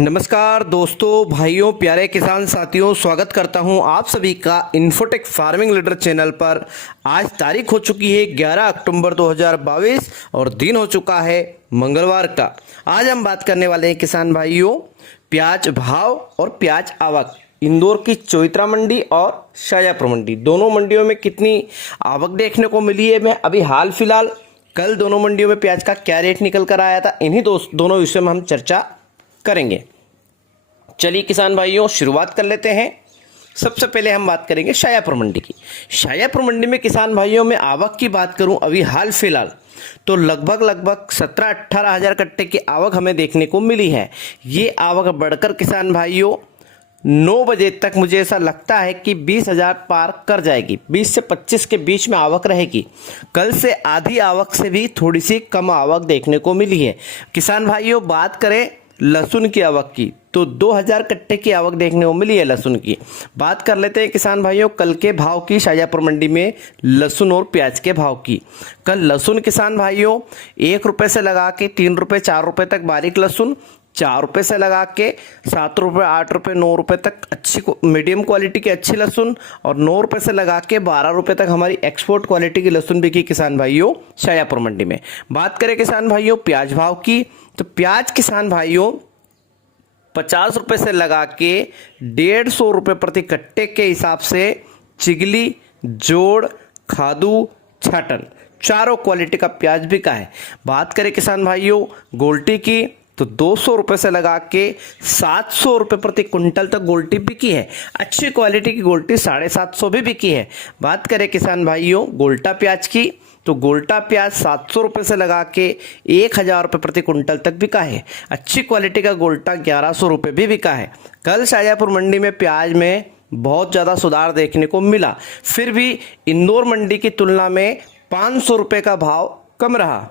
नमस्कार दोस्तों, भाइयों, प्यारे किसान साथियों, स्वागत करता हूं आप सभी का इन्फोटेक फार्मिंग लीडर चैनल पर। आज तारीख हो चुकी है 11 अक्टूबर 2022 और दिन हो चुका है मंगलवार का। आज हम बात करने वाले हैं किसान भाइयों प्याज भाव और प्याज आवक। इंदौर की चौइत्रा मंडी और शाजापुर मंडी, दोनों मंडियों में कितनी आवक देखने को मिली है। मैं अभी हाल फिलहाल कल दोनों मंडियों में प्याज का क्या रेट निकल कर आया था, इन्हीं दोनों विषयों में हम चर्चा करेंगे। चलिए किसान भाइयों, शुरुआत कर लेते हैं। सबसे पहले हम बात करेंगे शाजापुर मंडी की। शाजापुर मंडी में किसान भाइयों में आवक की बात करूं अभी हाल फिलहाल तो लगभग 17-18 हज़ार कट्टे की आवक हमें देखने को मिली है। ये आवक बढ़कर किसान भाइयों 9 बजे तक मुझे ऐसा लगता है कि 20,000 पार कर जाएगी। 20 से 25 के बीच में आवक रहेगी। कल से आधी आवक से भी थोड़ी सी कम आवक देखने को मिली है। किसान भाइयों बात करें लहसुन की आवक की तो 2,000 कट्टे की आवक देखने को मिली है लहसुन की। बात कर लेते हैं किसान भाइयों कल के भाव की शाजापुर मंडी में लहसुन और प्याज के भाव की। कल लहसुन किसान भाइयों 1 रुपये से लगा के 3 रुपये 4 रुपये तक बारीक लहसुन, 4 रुपये से लगा के 7 रुपये 8 रुपये 9 रुपये तक अच्छी मीडियम क्वालिटी की अच्छी लहसुन, और 9 रुपये से लगा के 12 रुपये तक हमारी एक्सपोर्ट क्वालिटी की लहसुन बिकी किसान भाइयों शाजापुर मंडी में। बात करें किसान भाइयों प्याज भाव की तो प्याज किसान भाइयों 50 रुपये से लगा के 150 रुपये प्रति कट्टे के हिसाब से चिगली, जोड़, खादू, छाटन चारों क्वालिटी का प्याज बिका है। बात करें किसान भाइयों गोल्टी की तो 200 रुपये से लगा के 700 रुपये प्रति कुंटल तक गोल्टी बिकी है। अच्छी क्वालिटी की गोल्टी 750 भी बिकी है। बात करें किसान भाइयों गोल्टा प्याज की तो गोल्टा प्याज 700 रुपये से लगा के 1,000 रुपये प्रति कुंटल तक बिका है। अच्छी क्वालिटी का गोल्टा 1,100 रुपये भी बिका है। कल शाजापुर मंडी में प्याज में बहुत ज़्यादा सुधार देखने को मिला, फिर भी इंदौर मंडी की तुलना में 500 रुपये का भाव कम रहा।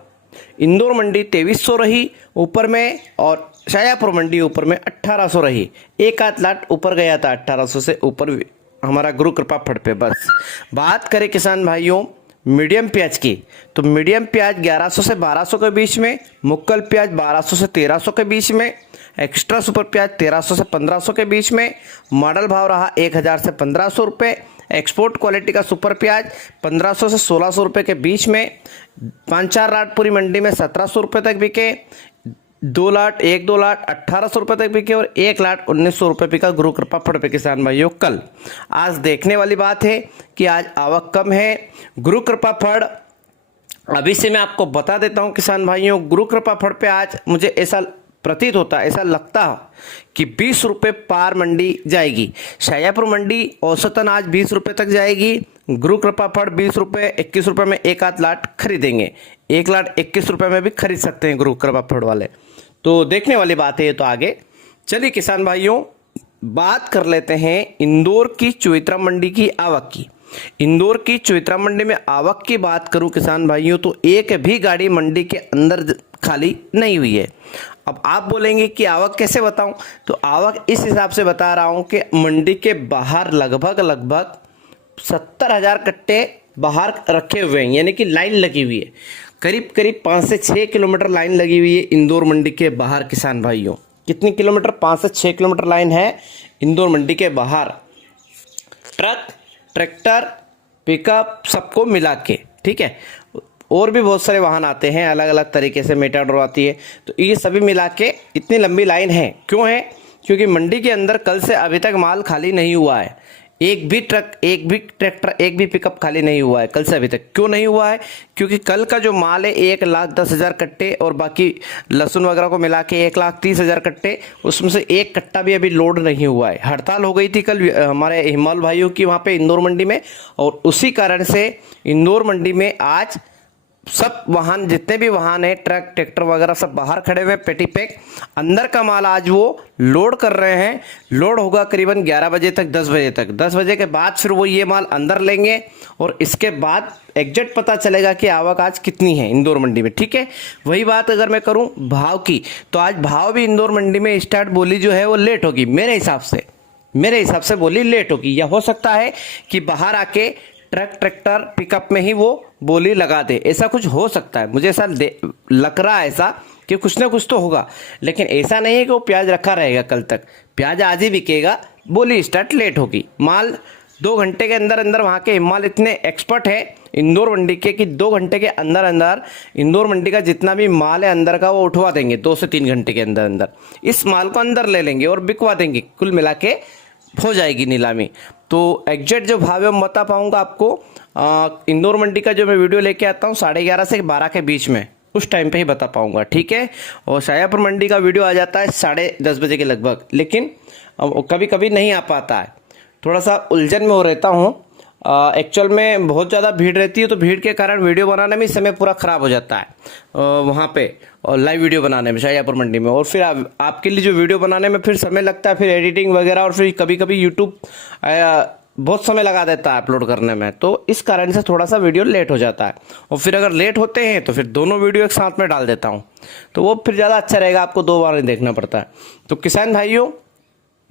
इंदौर मंडी 2300 रही ऊपर में और शाजापुर मंडी ऊपर में 1800 रही। एक आध लाट ऊपर गया था 1800 से ऊपर हमारा गुरु कृपा फड़ पे बस। बात करें किसान भाइयों मीडियम प्याज की तो मीडियम प्याज 1100 से 1200 के बीच में, मुक्कल प्याज 1200 से 1300 के बीच में, एक्स्ट्रा सुपर प्याज 1300 से 1500 के बीच में, मॉडल भाव रहा 1000 से 1500 रुपये, एक्सपोर्ट क्वालिटी का सुपर प्याज 1500 से 1600 रुपये के बीच में, 5-4 लाट पूरी मंडी में 1700 रुपये तक बिके, 2 लाट 1-2 लाट 1800 रुपये तक बिके और 1 लाट 1900 रुपये बिका गुरु कृपा फड़ पे किसान भाइयों कल। आज देखने वाली बात है कि आज आवक कम है। गुरु कृपा फड़ अभी से मैं आपको बता देता हूं किसान भाइयों, गुरु कृपा फड़ पे आज मुझे ऐसा प्रतीत होता, ऐसा लगता कि 20 रुपये पार मंडी जाएगी। शाजापुर मंडी औसतन आज 20 रुपये तक जाएगी। गुरु कृपा फड़ 20 रुपये 21 रुपये में एक आध लाट खरीदेंगे। 1 लाट 21 रुपये में भी खरीद सकते हैं गुरु कृपा फड़ वाले। तो देखने वाली बात है ये तो आगे। चलिए किसान भाइयों बात कर लेते हैं इंदौर की चौइत्रा मंडी की आवक की। इंदौर की चौइत्रा मंडी में आवक की बात करूं किसान भाइयों तो एक भी गाड़ी मंडी के अंदर खाली नहीं हुई है। अब आप बोलेंगे कि आवक कैसे बताऊं, तो आवक इस हिसाब से बता रहा हूं कि मंडी के बाहर लगभग 70,000 कट्टे बाहर रखे हुए हैं, यानी कि लाइन लगी हुई है। करीब 5 से 6 किलोमीटर लाइन लगी हुई है इंदौर मंडी के बाहर किसान भाइयों। कितनी किलोमीटर? 5 से 6 किलोमीटर लाइन है इंदौर मंडी के बाहर। ट्रक, ट्रैक्टर, पिकअप सबको मिला के, ठीक है, और भी बहुत सारे वाहन आते हैं अलग अलग तरीके से, मेटाडोर आती है, तो ये सभी मिला के इतनी लंबी लाइन है। क्यों है? क्योंकि मंडी के अंदर कल से अभी तक माल खाली नहीं हुआ है। एक भी ट्रक, एक भी ट्रैक्टर, एक भी पिकअप खाली नहीं हुआ है कल से अभी तक। क्यों नहीं हुआ है? क्योंकि कल का जो माल है 1,10,000 कट्टे और बाकी लहसुन वगैरह को मिला के 1,30,000 कट्टे, उसमें से एक कट्टा भी अभी लोड नहीं हुआ है। हड़ताल हो गई थी कल हमारे हिमाल भाइयों की वहाँ पे इंदौर मंडी में, और उसी कारण से इंदौर मंडी में आज सब वाहन, जितने भी वाहन है, ट्रक ट्रैक्टर वगैरह सब बाहर खड़े हुए पेटी पैक। अंदर का माल आज वो लोड कर रहे हैं। लोड होगा करीबन 11 बजे तक, 10 बजे तक। 10 बजे के बाद फिर वो ये माल अंदर लेंगे और इसके बाद एग्जैक्ट पता चलेगा कि आवक आज कितनी है इंदौर मंडी में, ठीक है। वही बात अगर मैं करूं भाव की तो आज भाव भी इंदौर मंडी में स्टार्ट बोली जो है वो लेट होगी। मेरे हिसाब से बोली लेट होगी, या हो सकता है कि बाहर आके ट्रक ट्रैक्टर पिकअप में ही वो बोली लगा दे, ऐसा कुछ हो सकता है। मुझे ऐसा लग रहा है ऐसा कि कुछ ना कुछ तो होगा, लेकिन ऐसा नहीं है कि वो प्याज रखा रहेगा कल तक। प्याज आज ही बिकेगा, बोली स्टार्ट लेट होगी। माल 2 घंटे के अंदर अंदर, वहाँ के माल इतने एक्सपर्ट है इंदौर मंडी के कि 2 घंटे के अंदर अंदर इंदौर मंडी का जितना भी माल है अंदर का वो उठवा देंगे। 2 से 3 घंटे के अंदर अंदर इस माल को अंदर ले लेंगे और बिकवा देंगे। कुल मिला के हो जाएगी नीलामी। तो एग्जैक्ट जो भाव है मैं बता पाऊंगा आपको इंदौर मंडी का, जो मैं वीडियो लेके आता हूँ 11:30 से 12 के बीच में, उस टाइम पे ही बता पाऊंगा, ठीक है। और शाजापुर मंडी का वीडियो आ जाता है 10:30 बजे के लगभग, लेकिन कभी कभी नहीं आ पाता है, थोड़ा सा उलझन में हो रहता हूँ। एक्चुअल में बहुत ज़्यादा भीड़ रहती है, तो भीड़ के कारण वीडियो बनाने में समय पूरा ख़राब हो जाता है वहाँ पे, और लाइव वीडियो बनाने में शाजापुर मंडी में। और फिर आपके लिए जो वीडियो बनाने में फिर समय लगता है, फिर एडिटिंग वगैरह, और फिर कभी कभी यूट्यूब बहुत समय लगा देता है अपलोड करने में, तो इस कारण से थोड़ा सा वीडियो लेट हो जाता है। और फिर अगर लेट होते हैं तो फिर दोनों वीडियो एक साथ में डाल देता हूँ, तो वो फिर ज़्यादा अच्छा रहेगा, आपको 2 बार नहीं देखना पड़ता है। तो किसान भाइयों,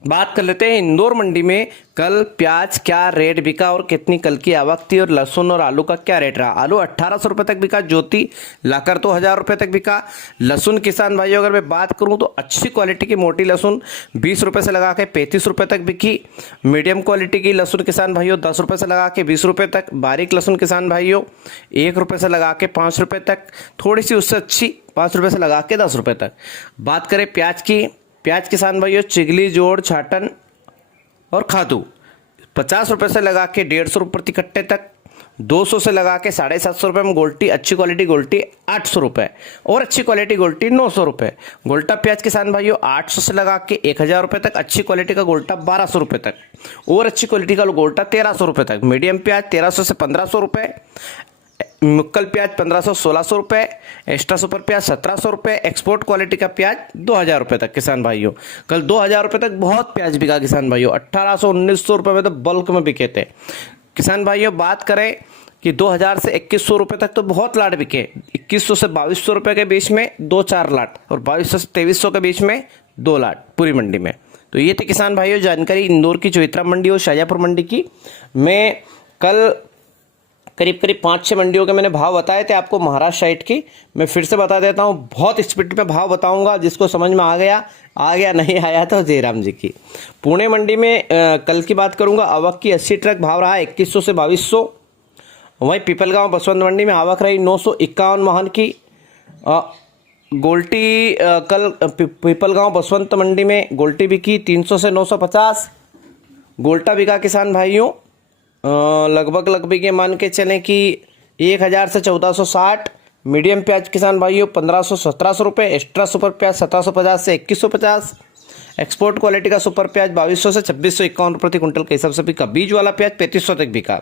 बात कर लेते हैं इंदौर मंडी में कल प्याज क्या रेट बिका और कितनी कल की आवक थी, और लहसुन और आलू का क्या रेट रहा। आलू 1800 रुपये तक बिका, ज्योति लाकर तो 1000 रुपये तक बिका। लहसुन किसान भाइयों अगर मैं बात करूं तो अच्छी क्वालिटी की मोटी लहसुन 20 रुपये से लगा के 35 रुपये तक बिकी। मीडियम क्वालिटी की लहसुन किसान भाइयों 10 रुपये से लगा के 20 रुपये तक। बारीक लहसुन किसान भाइयों 1 रुपये से लगा के 5 रुपये तक। थोड़ी सी उससे अच्छी 5 रुपये से लगा के 10 रुपये तक। बात करें प्याज की, प्याज किसान भाइयों चिगली, जोड़, छाटन और खादू 50 रुपये से लगा के 150 रुपये प्रति कट्टे तक। 200 से लगा के 750 रुपये में गोल्टी, अच्छी क्वालिटी गोल्टी 800 रुपये, और अच्छी क्वालिटी गोल्टी 900 रुपये। गोल्टा प्याज किसान भाइयों 800 से लगा के 1000 रुपये तक। अच्छी क्वालिटी का गोल्टा 1200 रुपये तक, और अच्छी क्वालिटी का गोल्टा 1300 रुपये तक। मीडियम प्याज 1300 से 1500 रुपये। मुक्कल प्याज 1500-1600 रुपये। एक्स्ट्रा सुपर प्याज 1700 रुपये। एक्सपोर्ट क्वालिटी का प्याज 2000 रुपये तक किसान भाइयों। कल 2000 रुपये तक बहुत प्याज बिका किसान भाइयों। 1800-1900 रुपये में तो बल्क में बिके थे किसान भाइयों। बात करें कि 2000 से 2100 रुपये तक तो बहुत लाट बिके। 2100 से 2200 रुपये के बीच में 2-4 लाट, और 2200 से 2300 के बीच में 2 लाट पूरी मंडी में। तो ये थे किसान भाइयों जानकारी इंदौर की चौइत्रा मंडी और शाजापुर मंडी की। मैं कल करीब 5-6 मंडियों के मैंने भाव बताए थे आपको महाराष्ट्र साइड की। मैं फिर से बता देता हूँ, बहुत स्पीड में भाव बताऊंगा, जिसको समझ में आ गया, नहीं आया तो जयराम जी की। पुणे मंडी में कल की बात करूंगा, आवक की 80 ट्रक भाव रहा 2100 से 2200। वहीं पीपलगांव बसवंत मंडी में आवक रही 951 वाहन की। गोल्टी कल पीपलगांव बसवंत मंडी में गोल्टी बिकी 300 से 950। गोल्टा बिका किसान भाइयों लगभग ये मान के चलें कि 1000 से 1460। मीडियम प्याज किसान भाइयों 1500-1700 रुपये। एक्स्ट्रा सुपर प्याज 1750 से 2150। एक्सपोर्ट क्वालिटी का सुपर प्याज 2200 से 2651 प्रति कुंटल के हिसाब से बिका। बीज वाला प्याज 3500 तक बिका।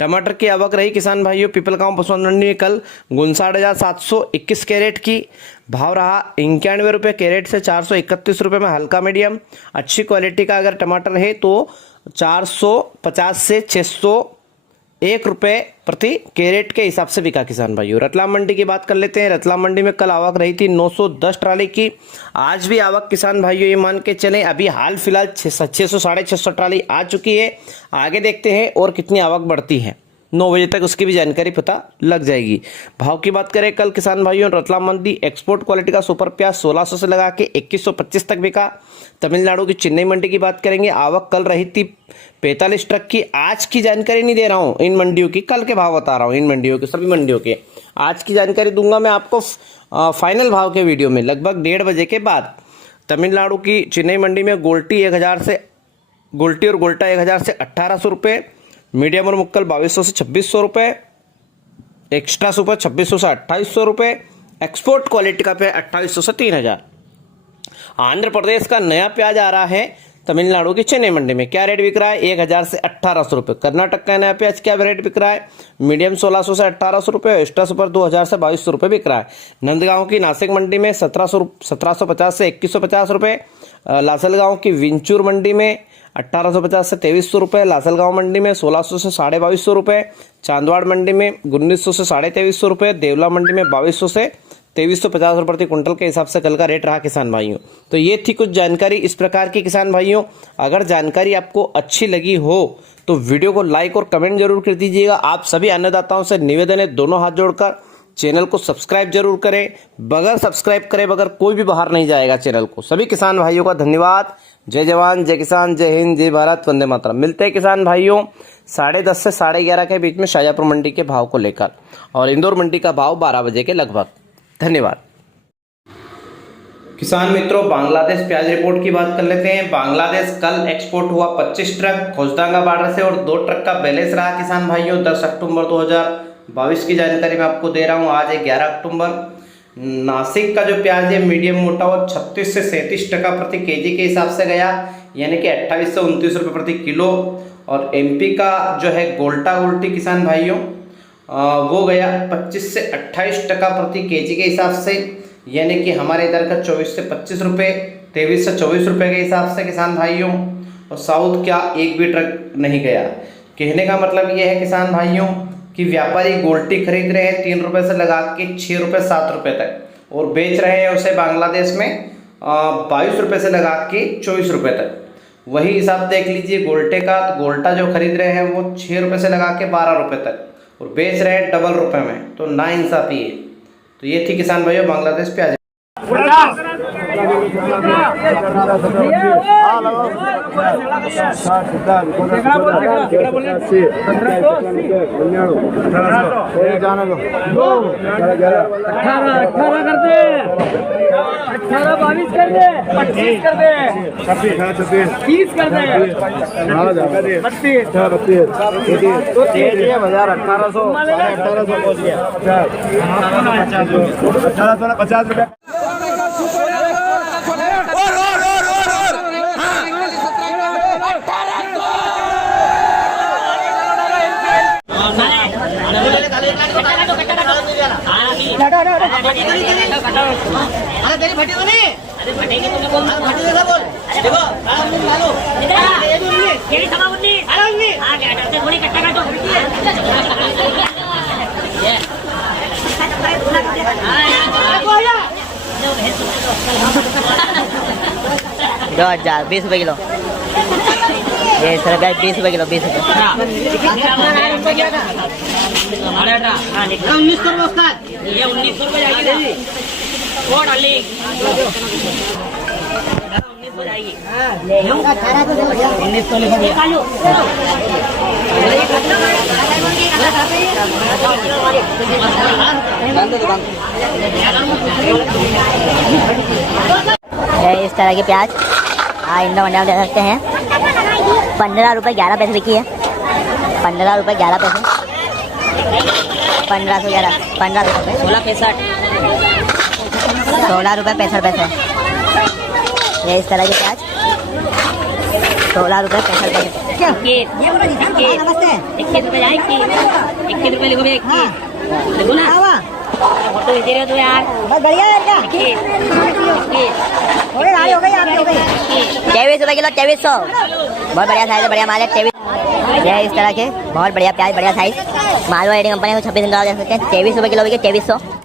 टमाटर की आवक रही किसान भाइयों पीपलगांव बसवंत मंडी में कल 59,721 कैरेट की। भाव रहा 91 रुपये कैरेट से 431 रुपये में हल्का मीडियम। अच्छी क्वालिटी का अगर टमाटर है तो 450 से 601 रुपये प्रति कैरेट के हिसाब से बिका किसान भाइयों। रतलाम मंडी की बात कर लेते हैं। रतलाम मंडी में कल आवक रही थी 910 ट्राली की। आज भी आवक किसान भाइयों ये मान के चलें, अभी हाल फिलहाल 600-650 ट्राली आ चुकी है। आगे देखते हैं और कितनी आवक बढ़ती है, 9 बजे तक उसकी भी जानकारी पता लग जाएगी। भाव की बात करें कल किसान भाइयों रतलाम मंडी एक्सपोर्ट क्वालिटी का सुपर प्याज 1600 से लगा के 2125 तक बिका। तमिलनाडु की चेन्नई मंडी की बात करेंगे, आवक कल रही थी 45 ट्रक की। आज की जानकारी नहीं दे रहा हूं इन मंडियों की, कल के भाव बता रहा हूं इन मंडियों के, सभी मंडियों के। आज की जानकारी दूंगा मैं आपको फाइनल भाव के वीडियो में लगभग 1:30 बजे के बाद। तमिलनाडु की चेन्नई मंडी में गोल्टी 1000 से गोल्टी और गोल्टा 1000 से 1800 रुपये। मीडियम और मुक्कल 2200 से 2600 रुपये। एक्स्ट्रा सुपर 2600 से 2800 रुपये। एक्सपोर्ट क्वालिटी का प्याज 2800 से 3000। आंध्र प्रदेश का नया प्याज आ रहा है तमिलनाडु की चेन्नई मंडी में। क्या रेट बिक रहा है? 1000 से 1800 रुपये। कर्नाटक का नया प्याज क्या रेट बिक रहा है? मीडियम 1600 से 1800 रुपये। एक्स्ट्रा सुपर 2000 से 2200 रुपये बिक रहा है। नंदगांव की नासिक मंडी में 1750 से 2150 रुपये। लासलगांव की विंचूर मंडी में 1850 से 2300 रुपये। लासलगांव मंडी में 1600 से 2250 रुपये। चांदवाड़ मंडी में 1900 से 2350 रुपये। देवला मंडी में 2200 से 2350 रुपये प्रति क्विंटल के हिसाब से कल का रेट रहा किसान भाइयों। तो ये थी कुछ जानकारी इस प्रकार की किसान भाइयों। अगर जानकारी आपको अच्छी लगी हो तो वीडियो को लाइक और कमेंट जरूर कर दीजिएगा। आप सभी अन्नदाताओं से निवेदन है, दोनों हाथ जोड़कर चैनल को सब्सक्राइब जरूर करें। बगैर सब्सक्राइब करे बगैर कोई भी बाहर नहीं जाएगा चैनल को। सभी किसान भाइयों का धन्यवाद। जय जवान, जय किसान, जय हिंद, जय भारत, वंदे मातरम। मिलते हैं किसान भाइयों 10:30 से 11:30 के बीच में शाजापुर मंडी के भाव को लेकर, और इंदौर मंडी का भाव 12 बजे के लगभग। धन्यवाद। किसान मित्रों, बांग्लादेश प्याज रिपोर्ट की बात कर लेते हैं। बांग्लादेश कल एक्सपोर्ट हुआ 25 ट्रक खोजदांगा बॉर्डर से, और 2 ट्रक का बैलेंस रहा किसान भाइयों। 10 अक्टूबर 2022 की जानकारी मैं आपको दे रहा हूं। आज है 11 अक्टूबर। नासिक का जो प्याज है मीडियम मोटा वो 36 से 37 टका प्रति केजी के हिसाब से गया, यानी कि 28 से 29 रुपये प्रति किलो। और एमपी का जो है गोल्टा उल्टी किसान भाइयों वो गया 25 से 28 टका प्रति केजी के हिसाब से, यानी कि हमारे इधर का 24 से 25 रुपये, 23 से 24 रुपये के हिसाब से किसान भाइयों। और साउथ क्या एक भी ट्रक नहीं गया। कहने का मतलब ये है किसान भाइयों कि व्यापारी गोल्टी खरीद रहे हैं 3 रुपये से लगा के 6 रुपये 7 रुपये तक, और बेच रहे हैं उसे बांग्लादेश में 22 रुपये से लगा के 24 रुपये तक। वही हिसाब देख लीजिए गोल्टे का। तो गोल्टा जो खरीद रहे हैं वो 6 रुपये से लगा के 12 रुपये तक, और बेच रहे हैं डबल रुपये में। तो नाइंसाफी है। तो ये थी किसान भाइयों बांग्लादेश प्याज। दो 20 रुपये किलो। ये सर 20 रुपये किलो, 20 रुपये। 19 रुपये उसका, ये 19 रुपये जाएगी। वो डाली 19 हो जाएगी। 19 तो लिखो भैया। इस तरह के प्याज इंडो मंडी में दे सकते हैं। 15 रुपये 11 पैसे बिकी है। 15 रुपये 11 पैसे, 1511, 15 रुपये 16 रुपये 65 पैसे। ये इस तरह के प्याज 16 रुपये 65 पैसे। 21 रुपये जाएगी। 21 रुपये लिखो भैया। देखो ना फोटो दे रहे हो तो यार, बहुत बढ़िया है क्या? 23 रुपये किलो, 2300। बहुत बढ़िया साइज है, बढ़िया माल है। 23 ये इस तरह के बहुत बढ़िया प्याज, बढ़िया साइज। मालवा एडी कंपनी को 26 दिन का दे सकते हैं। 23 रुपये किलो बिके, 2300।